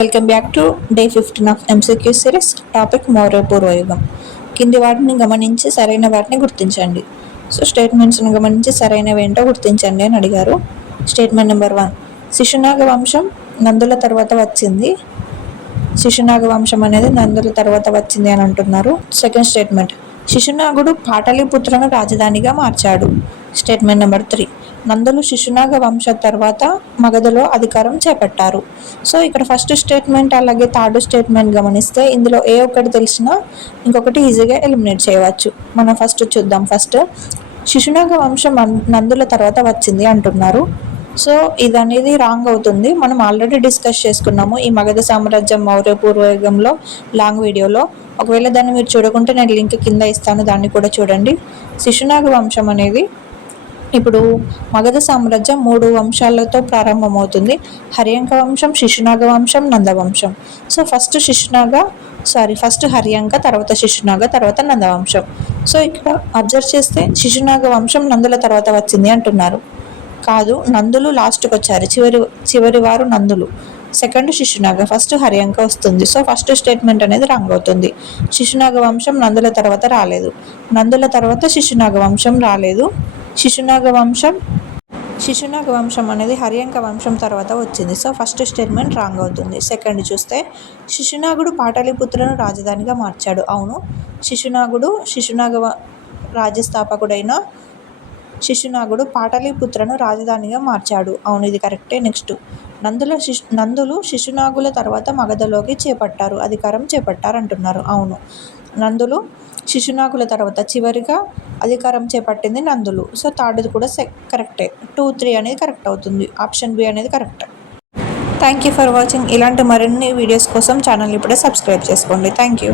Welcome back to day 15 of MCQ series. Topic Maurya పూర్వయుగం. కింది వాటిని గమనించి సరైన వాటిని గుర్తించండి. సో స్టేట్మెంట్స్ని గమనించి సరైనవి ఏంటో గుర్తించండి అని అడిగారు. స్టేట్మెంట్ నెంబర్ 1, శిశునాగ వంశం నందుల తర్వాత వచ్చింది. శిశునాగ వంశం అనేది నందుల తర్వాత వచ్చింది అని అంటున్నారు. సెకండ్ స్టేట్మెంట్, శిశునాగుడు పాటలీపుత్రను రాజధానిగా మార్చాడు. స్టేట్మెంట్ నెంబర్ 3, నందులు శిశునాగ వంశ తర్వాత మగధలో అధికారం చేపట్టారు. సో ఇక్కడ ఫస్ట్ స్టేట్మెంట్ అలాగే థర్డ్ స్టేట్మెంట్ గమనిస్తే ఇందులో ఏ ఒక్కటి తెలిసినా ఇంకొకటి ఈజీగా ఎలిమినేట్ చేయవచ్చు. మనం ఫస్ట్ చూద్దాం. ఫస్ట్ శిశునాగ వంశం నందుల తర్వాత వచ్చింది అంటున్నారు. సో ఇది అనేది రాంగ్ అవుతుంది. మనం ఆల్రెడీ డిస్కస్ చేసుకున్నాము ఈ మగధ సామ్రాజ్యం మౌర్య పూర్వయుగంలో లాంగ్ వీడియోలో. ఒకవేళ దాన్ని మీరు చూడకుంటే నేను లింక్ కింద ఇస్తాను, దాన్ని కూడా చూడండి. శిశునాగ వంశం అనేది ఇప్పుడు మగధ సామ్రాజ్యం 3 వంశాలతో ప్రారంభమవుతుంది. హర్యంక వంశం, శిశునాగ వంశం, నందవంశం. సో ఫస్ట్ హర్యంక, తర్వాత శిశునాగ, తర్వాత నందవంశం. సో ఇక్కడ అబ్జర్వ్ చేస్తే శిశునాగ వంశం నందుల తర్వాత వచ్చింది అంటున్నారు. కాదు, నందులు లాస్ట్కి వచ్చారు, చివరి వారు నందులు. సెకండ్ శిశునాగ, ఫస్ట్ హర్యంక వస్తుంది. సో ఫస్ట్ స్టేట్మెంట్ అనేది రాంగ్ అవుతుంది. శిశునాగ వంశం నందుల తర్వాత రాలేదు, నందుల తర్వాత శిశునాగ వంశం రాలేదు. శిశునాగ వంశం అనేది హర్యంక వంశం తర్వాత వచ్చింది. సో ఫస్ట్ స్టేట్మెంట్ రాంగ్ అవుతుంది. సెకండ్ చూస్తే శిశునాగుడు పాటలీపుత్రను రాజధానిగా మార్చాడు. అవును, శిశునాగ రాజ్యస్థాపకుడైన శిశునాగుడు పాటలీపుత్రను రాజధానిగా మార్చాడు. అవును, ఇది కరెక్టే. నెక్స్ట్, నందులు శిశునాగుల తర్వాత మగధలోకి అధికారం చేపట్టారు అంటున్నారు. అవును, నందులు శిశునాగుల తర్వాత చివరిగా అధికారం చేపట్టింది నందులు. సో థర్డ్ది కూడా కరెక్టే. 2, 3 అనేది కరెక్ట్ అవుతుంది. ఆప్షన్ బి అనేది correct. Thank you for watching. ఇలాంటి మరిన్ని వీడియోస్ కోసం ఛానల్ ఇప్పుడే సబ్స్క్రైబ్ చేసుకోండి. Thank you.